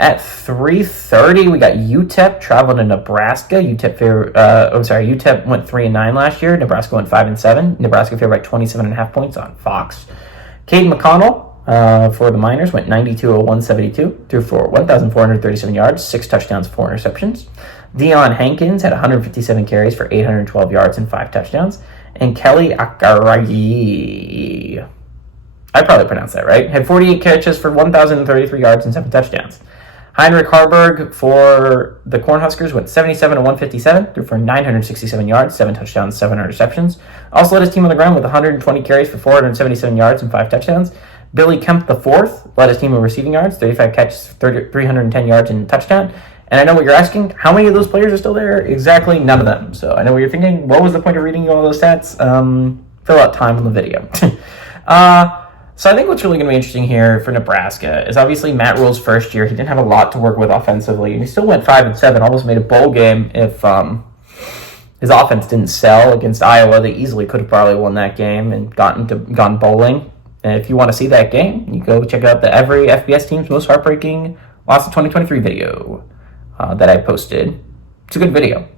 At 3:30, we got UTEP traveling to Nebraska. UTEP went 3-9 last year. Nebraska went 5-7. Nebraska favored by 27.5 points on Fox. Caden McConnell for the Miners went 92-172, threw for 1,437 yards, 6 touchdowns, 4 interceptions. Deion Hankins had 157 carries for 812 yards and 5 touchdowns. And Kelly Akaragi, I probably pronounced that right, had 48 catches for 1,033 yards and 7 touchdowns. Heinrich Harburg for the Cornhuskers went 77-157, threw for 967 yards, 7 touchdowns, 7 interceptions. Also led his team on the ground with 120 carries for 477 yards and 5 touchdowns. Billy Kemp IV led his team in receiving yards, 35 catches, 310 yards and touchdown. And I know what you're asking. How many of those players are still there? Exactly none of them. So I know what you're thinking. What was the point of reading you all those stats? Fill out time on the video. So I think what's really going to be interesting here for Nebraska is obviously Matt Rule's first year. He didn't have a lot to work with offensively, and he still went 5-7, almost made a bowl game if his offense didn't sell against Iowa. They easily could have probably won that game and gone bowling. And if you want to see that game, you go check out the Every FBS Team's Most Heartbreaking Loss of 2023 video that I posted. It's a good video.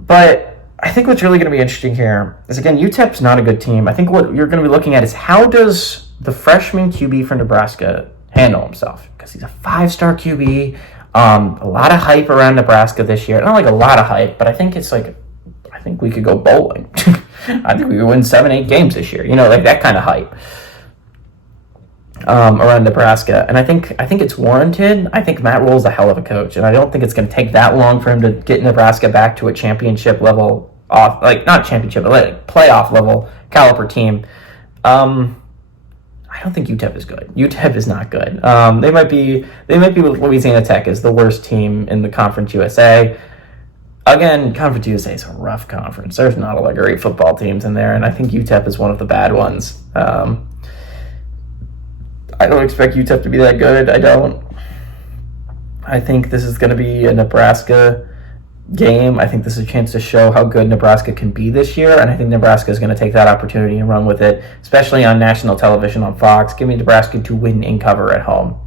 But I think what's really going to be interesting here is, again, UTEP's not a good team. I think what you're going to be looking at is how does the freshman QB for Nebraska handle himself? Because he's a 5-star QB. A lot of hype around Nebraska this year. Not like a lot of hype, but I think it's like, I think we could go bowling. I think we could win 7-8 games this year. You know, like that kind of hype around Nebraska. And I think it's warranted. I think Matt Rule's a hell of a coach, and I don't think it's going to take that long for him to get Nebraska back to a championship level not championship, but like playoff level caliber team. I don't think UTEP is good. UTEP is not good. They might be with Louisiana Tech as the worst team in the Conference USA. Again, Conference USA is a rough conference. There's not a lot of great football teams in there, and I think UTEP is one of the bad ones. I don't expect UTEP to be that good. I don't. I think this is going to be a Nebraska game. I think this is a chance to show how good Nebraska can be this year, and I think Nebraska is going to take that opportunity and run with it, especially on national television on Fox. Give me Nebraska to win and cover at home.